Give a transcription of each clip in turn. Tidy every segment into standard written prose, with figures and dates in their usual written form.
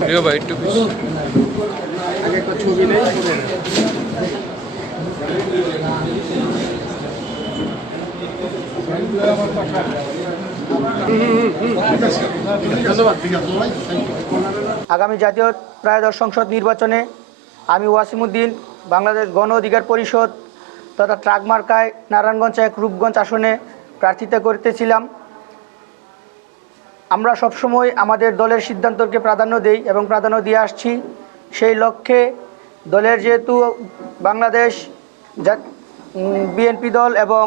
প্রিয় ভাই একটু আগে একটা ছবি নেই আগামী জাতীয় ত্রয়োদশ সংসদ নির্বাচনে আমি ওয়াসিমউদ্দিন বাংলাদেশ গণ অধিকার পরিষদ তথা ট্রাক মার্কায় নারায়ণগঞ্জ ১ রূপগঞ্জ আসনে প্রার্থিতা করতেছিলাম। আমরা সবসময় আমাদের দলের সিদ্ধান্তকে প্রাধান্য দেই এবং প্রাধান্য দিয়ে আসছি। সেই লক্ষ্যে দলের যেহেতু বাংলাদেশ বিএনপি দল এবং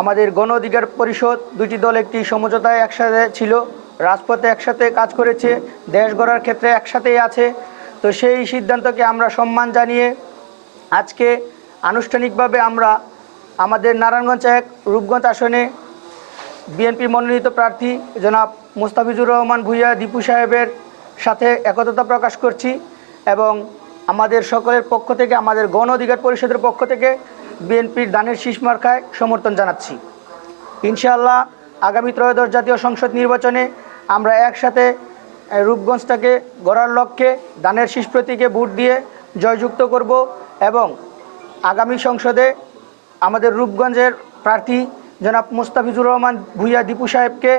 আমাদের গণ অধিকার পরিষদ দুটি দল একটি সমঝোতায় একসাথে ছিল, রাজপথে একসাথে কাজ করেছে, দেশ গড়ার ক্ষেত্রে একসাথেই আছে। তো সেই সিদ্ধান্তকে আমরা সম্মান জানিয়ে আজকে আনুষ্ঠানিকভাবে আমরা আমাদের নারায়ণগঞ্জ ১ রূপগঞ্জ আসনে বিএনপি মনোনীত প্রার্থী জনাব মোস্তাফিজুর রহমান ভূঁইয়া দীপু সাহেবের সাথে একতা প্রকাশ করছি এবং আমাদের সকলের পক্ষ থেকে, আমাদের গণ অধিকার পরিষদের পক্ষ থেকে বিএনপির ধানের শীষ মার্কায় সমর্থন জানাচ্ছি। ইনশাআল্লাহ আগামী ত্রয়োদশ জাতীয় সংসদ নির্বাচনে আমরা একসাথে রূপগঞ্জটাকে গড়ার লক্ষ্যে ধানের শীষ প্রতীকে ভোট দিয়ে জয়যুক্ত করব এবং আগামী সংসদে আমাদের রূপগঞ্জের প্রার্থী জনাব মোস্তাফিজুর রহমান ভূঁইয়া দীপু সাহেবকে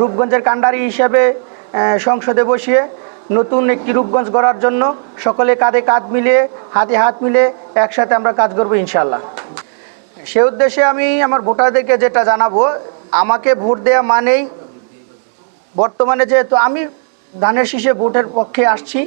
রূপগঞ্জের কাণ্ডারি হিসেবে সংসদে বসিয়ে নতুন একটি রূপগঞ্জ গড়ার জন্য সকলে কাঁধে কাঁধ মিলিয়ে হাতে হাত মিলে একসাথে আমরা কাজ করব ইনশাআল্লাহ। সে উদ্দেশ্যে আমি আমার ভোটারদেরকে যেটা জানাবো, আমাকে ভোট দেওয়া মানেই বর্তমানে যেহেতু আমি ধানের শীষে ভোটের পক্ষে আসছি,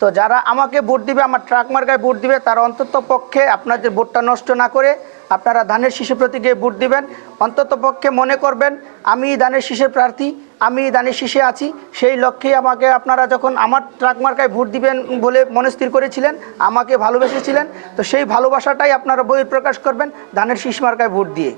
তো যারা আমাকে ভোট দিবে, আমার ট্রাক মার্কায় ভোট দিবে, তারা অন্তত পক্ষে আপনাদের ভোটটা নষ্ট না করে আপনারা ধানের শীষের প্রতীকে ভোট দিবেন। অন্তত পক্ষে মনে করবেন আমি ধানের শীষের প্রার্থী, আমি ধানের শীষে আছি। সেই লক্ষ্যেই আমাকে আপনারা যখন আমার ট্রাক মার্কায় ভোট দিবেন বলে মনস্থির করেছিলেন, আমাকে ভালোবেসেছিলেন, তো সেই ভালোবাসাটাই আপনারা বহিঃপ্রকাশ করবেন ধানের শীষ মার্কায় ভোট দিয়ে।